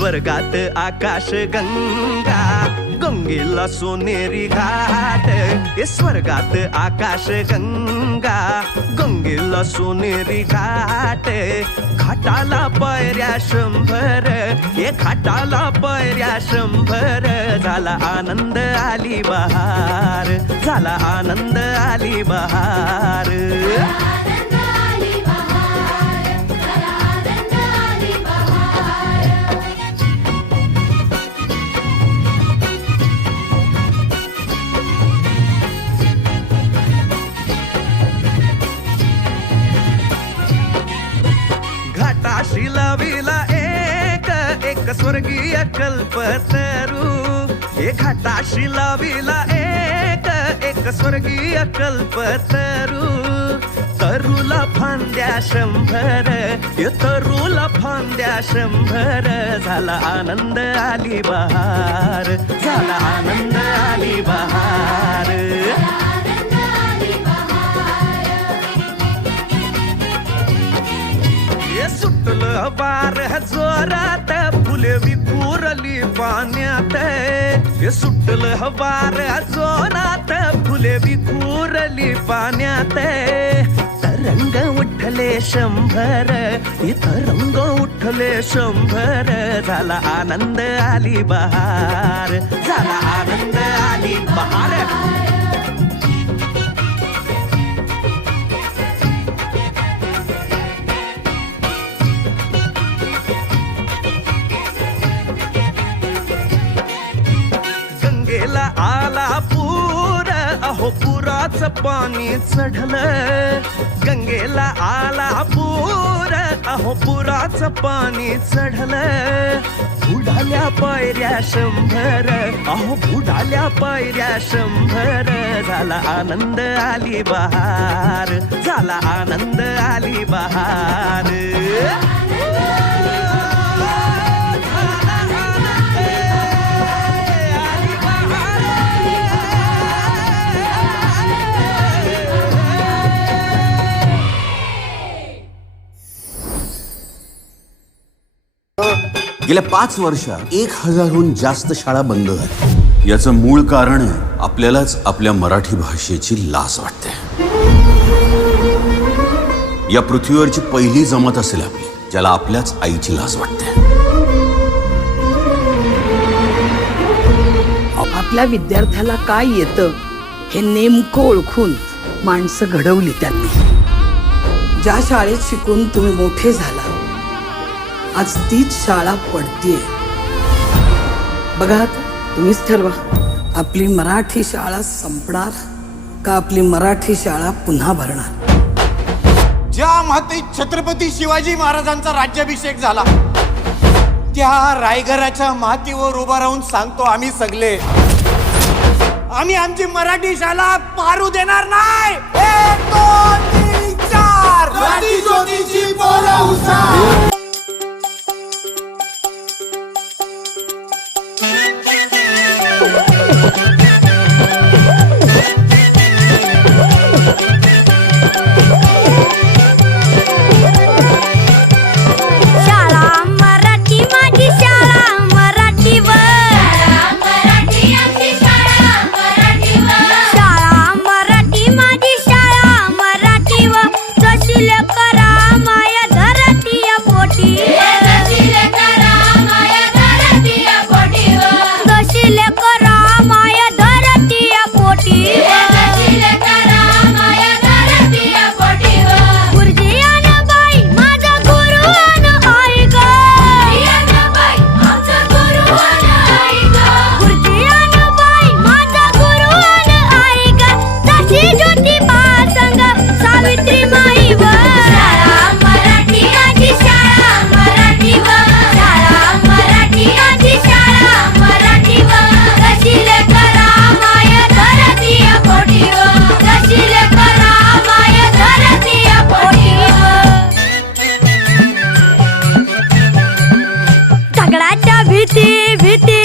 स्वर्गात आकाश गंगा गंगेला सोनेरी घाट स्वर्गात आकाश गंगा गंगेला सोनेरी घाट घाटाला पायऱ्या 100 घाटाला पायऱ्या 100 झाला आनंद आली बहार झाला आनंद आली बहार घाटाशी लाविला एक स्वर्गीय कल्पतरू घाटाशी लाविला एक स्वर्गीय कल्पतरू तरुला फांद्या 100 तरुला फांद्या 100 झाला आनंद आली बहार झाला आनंद आली बहार सुटलं वार जोरात फुले विखुरली पाण्यात सुटलं वार जोरात फुले विखुरली पाण्यात तरंग उठले 100 तरंग उठले 100 झाला आनंद आली बहार झाला आनंद आली बहार आला पूर अहो पुराचं पाणी चढलं गंगेला आला पूर अहो पुराचं पाणी चढलं बुडाल्या पायऱ्या 100 अहो बुडाल्या पायऱ्या 100 झाला आनंद आली बहार झाला आनंद आली बहार गेल्या 5 वर्षात 1000हून जास्त शाळा बंद झाल्या. याचं मूळ कारण आपल्यालाच आपल्या मराठी भाषेची लाज वाटते. या पृथ्वीवरची पहिली जमात असेल आपली ज्याला आपल्याच आईची लाज वाटते. आपल्या विद्यार्थ्याला काय येतं हे नेमकं ओळखून माणसं घडवली त्यांनी. ज्या शाळेत शिकून तुम्ही मोठे झाला आज तीच शाळा पडतीये. बघा आता तुम्हीच ठरवा आपली मराठी शाळा संपणार का आपली मराठी शाळा पुन्हा भरणार. ज्या मातीत छत्रपती शिवाजी महाराजांचा राज्याभिषेक झाला त्या रायगडाच्या मातीवर उभा राहून सांगतो आम्ही सगळे आम्ही आमची मराठी शाळा पारू देणार नाही. 1 2 3 4 गांधी ज्योतीची बोला हुशार. भीती